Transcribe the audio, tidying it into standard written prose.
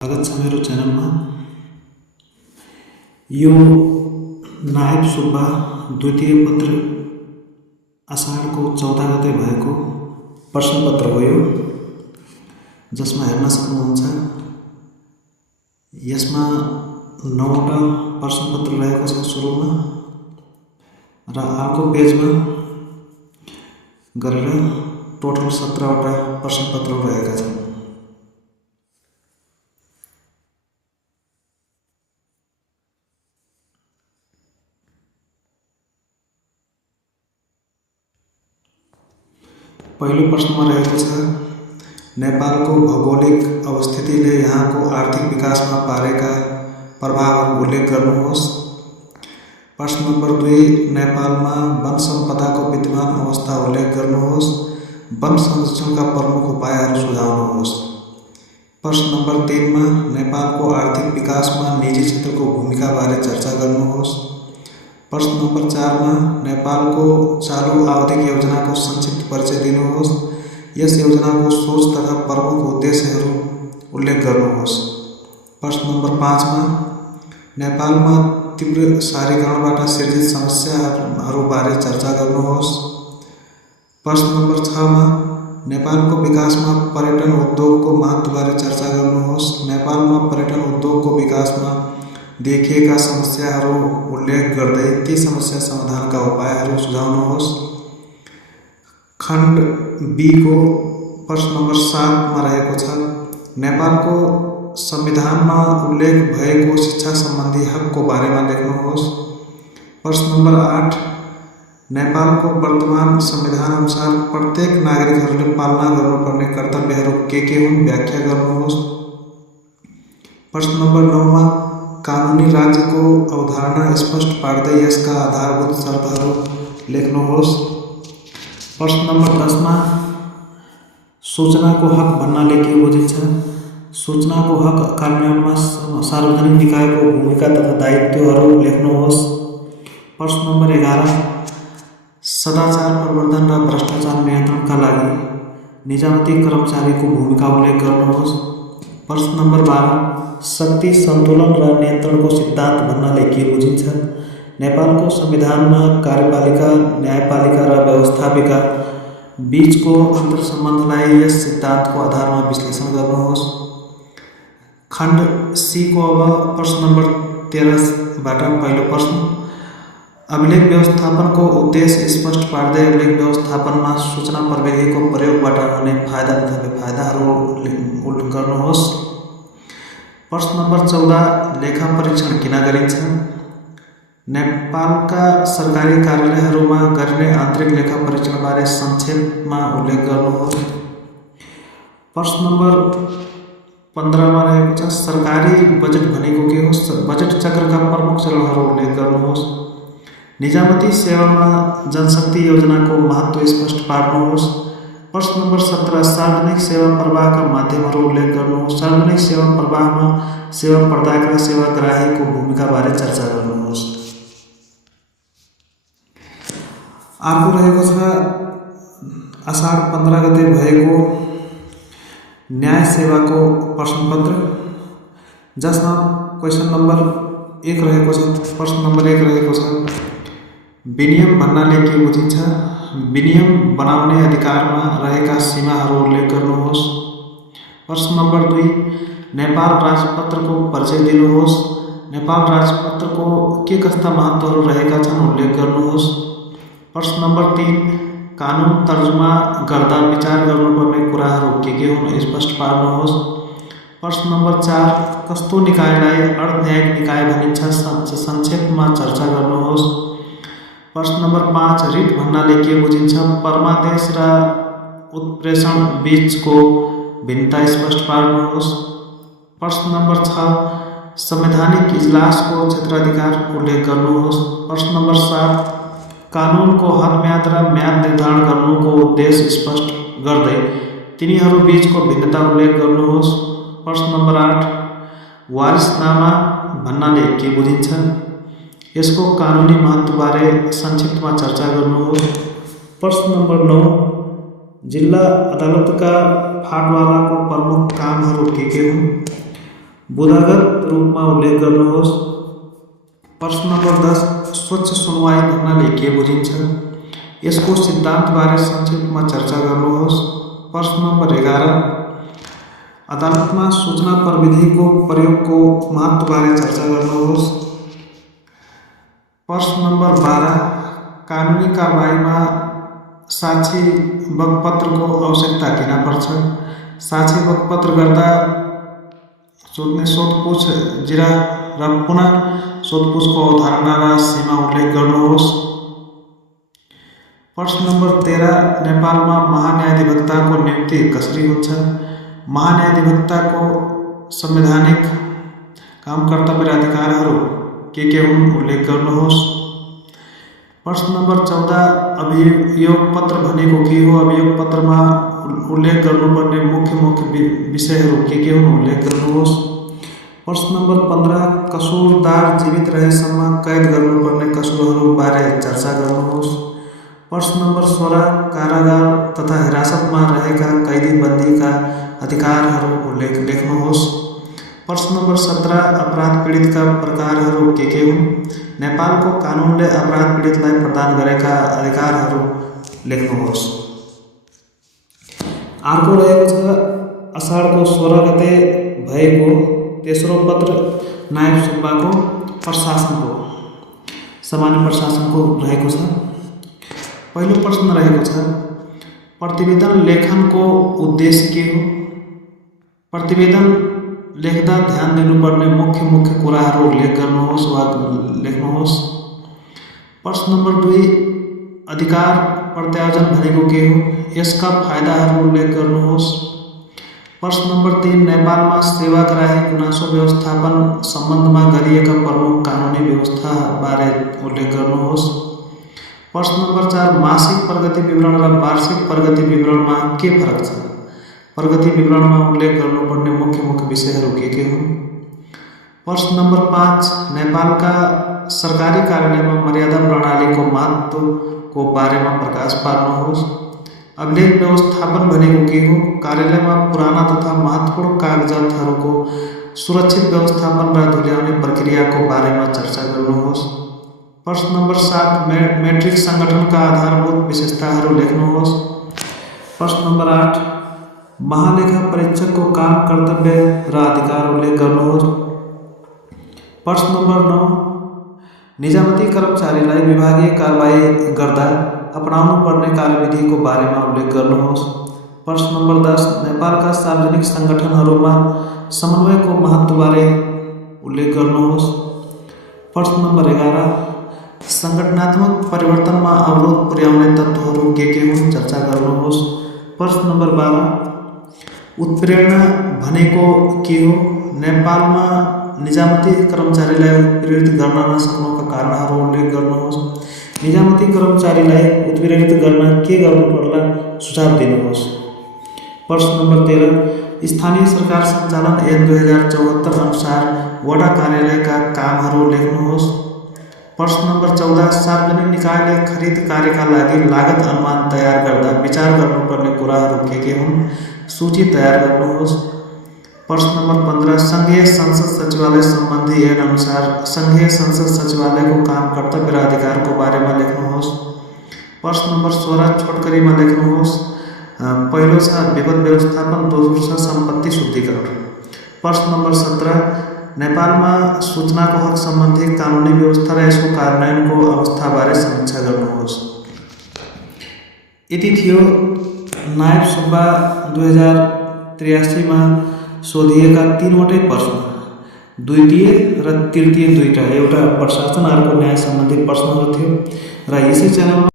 स्वागत छ मेरो च्यानलमा। यो नायब सुब्बा द्वितीय पत्र आषाढको 14 गते भएको प्रश्नपत्र हो यो, जसमा हेर्न सक्नुहुन्छ। यसमा 9वटा प्रश्नपत्र रहेको छ सुरुमा, र अर्को पेजमा गरेर टोटल 17वटा प्रश्नपत्र रहेका छन्। पहिलो प्रश्नमा रहेको छ, नेपालको भौगोलिक अवस्थितिले यहाँको आर्थिक विकासमा पारेका प्रभावहरू उल्लेख गर्नुहोस्। प्रश्न नम्बर 2, नेपालमा वन सम्पदाको विद्यमान अवस्था उल्लेख गर्नुहोस्। वन संरक्षणका प्रमुख उपायहरू सुझाउनुहोस्। प्रश्न नम्बर 3 मा नेपालको आर्थिक विकासमा निजी क्षेत्रको भूमिकाबारे चर्चा गर्नुहोस्। प्रश्न नम्बर 4 मा नेपालको चालू आवधिक योजनाको संक्षिप्त परिचय दिनुहोस्। यस योजनाको सोच तथा प्रमुख उद्देश्यहरू उल्लेख गर्नुहोस्। प्रश्न नम्बर 5 मा नेपालमा तीव्र शहरीकरणबाट सिर्जित समस्याहरूबारे चर्चा गर्नुहोस्। प्रश्न नम्बर 6 मा नेपालको विकासमा पर्यटन उद्योगको महत्त्वबारे चर्चा गर्नुहोस्। नेपालमा पर्यटन उद्योगको विकासमा देखिएका समस्याहरू उल्लेख गर्दै ती समस्या समाधानका उपायहरू सुझाउनुहोस्। खण्ड बी को प्रश्न नम्बर 7 मा रहेको छ, नेपालको संविधानमा उल्लेख भएको शिक्षा सम्बन्धी हकको बारेमा लेख्नुहोस्। प्रश्न नम्बर 8, नेपालको वर्तमान संविधान अनुसार प्रत्येक नागरिकहरूले पालना गर्नुपर्ने कर्तव्यहरू के हुन्, व्याख्या गर्नुहोस्। प्रश्न नम्बर 9 मा कानुनी राज्यको अवधारणा स्पष्ट पार्दै यसका आधारभूत शर्तहरू लेख्नुहोस्। प्रश्न नम्बर 10 मा सूचनाको हक भन्नाले के बुझिन्छ? सूचनाको हक कार्यान्वयनमा सार्वजनिक निकायको भूमिका तथा दायित्वहरू लेख्नुहोस्। प्रश्न नम्बर 11, सदाचार प्रवर्धन र भ्रष्टाचार नियन्त्रणका लागि निजामती कर्मचारीको भूमिका उल्लेख गर्नुहोस्। प्रश्न नम्बर 12, शक्ति सन्तुलन र नियन्त्रणको सिद्धान्त भन्नाले के बुझिन्छ? नेपालको संविधानमा कार्यपालिका, न्यायपालिका र व्यवस्थापिका बीचको अन्तर्सम्बन्धलाई यस सिद्धान्तको आधारमा विश्लेषण गर्नुहोस्। खण्ड सी को अब प्रश्न नम्बर 13 बाट पहिलो प्रश्न, अभिलेख व्यवस्थापनको उद्देश्य स्पष्ट पार्दै अभिलेख व्यवस्थापनमा सूचना प्रविधिको प्रयोगबाट हुने फाइदा तथा बेफाइदाहरू उल्लेख गर्नुहोस्। प्रश्न नम्बर 14, लेखा परीक्षण किन गरिन्छ? नेपालका सरकारी कार्यालयहरूमा गरिने आन्तरिक लेखा परीक्षणबारे संक्षेपमा उल्लेख गर्नुहोस्। प्रश्न नम्बर 15 मा रहेको छ, सरकारी बजेट भनेको के हो? बजेट चक्रका प्रमुख चरणहरू उल्लेख गर्नुहोस्। निजामती सेवामा जनशक्ति योजनाको महत्त्व स्पष्ट पार्नुहोस्। प्रश्न नम्बर 17, सार्वजनिक सेवा प्रवाहका माध्यमहरू उल्लेख गर्नुहोस्। सार्वजनिक सेवा प्रवाहमा सेवा प्रदायक र सेवाग्राहीको भूमिकाबारे चर्चा गर्नुहोस्। अर्को रहेको छ आषाढ 15 गते भएको न्याय सेवाको प्रश्नपत्र, जसमा क्वेसन नम्बर 1 रहेको छ। प्रश्न नम्बर 1 रहेको छ, विनियम भन्नाले के बुझिन्छ? विनियम बनाउने अधिकारमा रहेका सीमाहरू उल्लेख गर्नुहोस्। प्रश्न नम्बर 2, नेपाल राजपत्रको परिचय दिनुहोस्। नेपाल राजपत्रको के कस्ता महत्त्वहरू रहेका छन्, उल्लेख गर्नुहोस्। प्रश्न नम्बर 3, कानुन तर्जुमा गर्दा विचार गर्नुपर्ने कुराहरू के हुन्, स्पष्ट पार्नुहोस्। प्रश्न नम्बर 4, कस्तो निकायलाई अर्धन्यायिक निकाय भनिन्छ, संक्षेपमा चर्चा गर्नुहोस्। प्रश्न नम्बर 5, रिट भन्नाले के बुझिन्छ? परमादेश र उत्प्रेषण बीचको भिन्नता स्पष्ट पार्नुहोस्। प्रश्न नम्बर 6, संवैधानिक इजलासको क्षेत्राधिकार उल्लेख गर्नुहोस्। प्रश्न नम्बर 7, कानुनको हद म्याद र म्याद निर्धारण गर्नुको उद्देश्य स्पष्ट गर्दै तिनीहरू बीचको भिन्नता उल्लेख गर्नुहोस्। प्रश्न नम्बर 8, वारिसनामा भन्नाले के बुझिन्छ? यसको कानुनी महत्त्वबारे संक्षिप्तमा चर्चा गर्नुहोस्। प्रश्न नम्बर 9, जिल्ला अदालतका फाँटवालाको प्रमुख कामहरू के हुन्? बुदागत रूपमा उल्लेख गर्नुहोस्। प्रश्न नम्बर 10 स्वच्छ सुनवाई भन्नाले के बुझिन्छ? यसको सिद्धान्तबारे संक्षेपमा चर्चा गर्नुहोस्। प्रश्न नम्बर 11 अदालतमा सूचना प्रविधिको प्रयोगको महत्त्वबारे चर्चा गर्नुहोस्। प्रश्न नम्बर 12 कानुनी कारबाहीमा साक्षी बकपत्रको आवश्यकता किन पर्छ? साक्षी बकपत्र गर्दा सोध्ने सोधपुछ जिरा र पुनः सोधपुछको अवधारणा र सीमा उल्लेख गर्नुहोस्। प्रश्न नम्बर 13 नेपालमा महान्यायाधिवक्ताको नियुक्ति कसरी हुन्छ? महान्यायाधिवक्ताको संवैधानिक काम कर्तव्य र अधिकारहरू के हुन् उल्लेख गर्नुहोस्। प्रश्न नम्बर 14 अभियोग पत्र भनेको के हो? अभियोग पत्रमा उल्लेख गर्नुपर्ने मुख्य विषयहरू के हुन् उल्लेख गर्नुहोस्। प्रश्न नम्बर 15 कसुरदार जीवित रहेसम्म कैद गर्नुपर्ने कसुरहरू बारे चर्चा गर्नुहोस्। प्रश्न नम्बर 16 कारागार तथा हिरासतमा रहेका कैदी बन्दीका अधिकारहरू उल्लेख लेख्नुहोस्। प्रश्न नम्बर 17 अपराध पीडितका प्रकारहरू के हुन्? नेपालको कानुनले अपराध पीडितलाई प्रदान गरेका अधिकारहरू लेख्नुहोस्। अर्को रहेको छ असाढको 16 गते भएको तेस्रो पत्र नायब सुब्बाको प्रशासनको सामान्य प्रशासनको रहेको छ। पहिलो प्रश्न रहेको छ प्रतिवेदन लेखनको उद्देश्य के हो? प्रतिवेदन लेख्दा ध्यान दिनुपर्ने मुख्य कुराहरू उल्लेख गर्नुहोस् वा लेख्नुहोस्। प्रश्न नम्बर 2 अधिकार प्रत्यायोजन भनेको के हो? यसका फाइदाहरू उल्लेख गर्नुहोस्। प्रश्न नम्बर 3 नेपालमा सेवाग्राही गुनासो व्यवस्थापन सम्बन्धमा गरिएका प्रमुख कानुनी व्यवस्था बारे उल्लेख गर्नुहोस्। प्रश्न नम्बर 4 मासिक प्रगति विवरण र वार्षिक प्रगति विवरणमा के फरक छ? प्रगति विवरणमा उल्लेख गर्नुपर्ने मुख्य विषयहरू के हुन्? प्रश्न नम्बर 5 नेपालका सरकारी कार्यालयमा मर्यादा प्रणालीको महत्त्वको बारेमा प्रकाश पार्नुहोस्। अभिलेख व्यवस्थापन भनेको के हो? कार्यालयमा पुराना तथा महत्त्वपूर्ण कागजातहरूको सुरक्षित व्यवस्थापन र धुल्याउने प्रक्रियाको बारेमा चर्चा गर्नुहोस्। प्रश्न नम्बर 7 मैट्रिक सङ्गठनका आधारभूत विशेषताहरू लेख्नुहोस्। प्रश्न नम्बर 8 महालेखा परीक्षकको काम कर्तव्य र अधिकार उल्लेख गर्नुहोस्। प्रश्न नम्बर 9 निजामती कर्मचारीलाई विभागीय कारबाही गर्दा अपनाउनु पर्ने कार्यविधिको बारेमा उल्लेख गर्नुहोस्। प्रश्न नम्बर 10 नेपालका सार्वजनिक सङ्गठनहरूमा समन्वयको महत्त्वबारे उल्लेख गर्नुहोस्। प्रश्न नम्बर 11 सङ्गठनात्मक परिवर्तनमा अवरोध पुर्याउने तत्त्वहरू के हुन् चर्चा गर्नुहोस्। प्रश्न नम्बर 12 उत्प्रेरणा भनेको के हो? नेपालमा निजामती कर्मचारीलाई उत्प्रेरित गर्न नसक्नुका कारणहरू उल्लेख गर्नुहोस्। निजामती कर्मचारीलाई उत्प्रेरित गर्न के गर्नु पर्ला सुझाव दिनुहोस्। प्रश्न नम्बर 13 स्थानीय सरकार सञ्चालन ऐन 2074 अनुसार वडा कार्यालयका कामहरू लेख्नुहोस्। प्रश्न नम्बर 14 सार्वजनिक निकायले खरिद कार्यका लागि लागत अनुमान तयार गर्दा विचार गर्नुपर्ने कुराहरू के हुन् सूची तयार गर्नुहोस्। प्रश्न नम्बर 15 सङ्घीय संसद सचिवालय सम्बन्धी ऐन अनुसार सङ्घीय संसद सचिवालयको काम कर्तव्य र अधिकारको बारेमा लेख्नुहोस्। प्रश्न नम्बर 16 छोटकरीमा लेख्नुहोस्। पहिलो छ विपद व्यवस्थापन, दोस्रो छ सम्पत्ति शुद्धिकरण। प्रश्न नम्बर 17 नेपालमा सूचनाको हक सम्बन्धी कानुनी व्यवस्था र यसको कार्यान्वयनको अवस्थाबारे समीक्षा गर्नुहोस्। यति थियो नायब सुब्बा 2083 सोधिएका 3वटै प्रश्न, द्वितीय र तृतीय दुईटा, एउटा प्रशासन अर्को न्याय सम्बन्धी प्रश्नहरू थियो र यसै च्यानलमा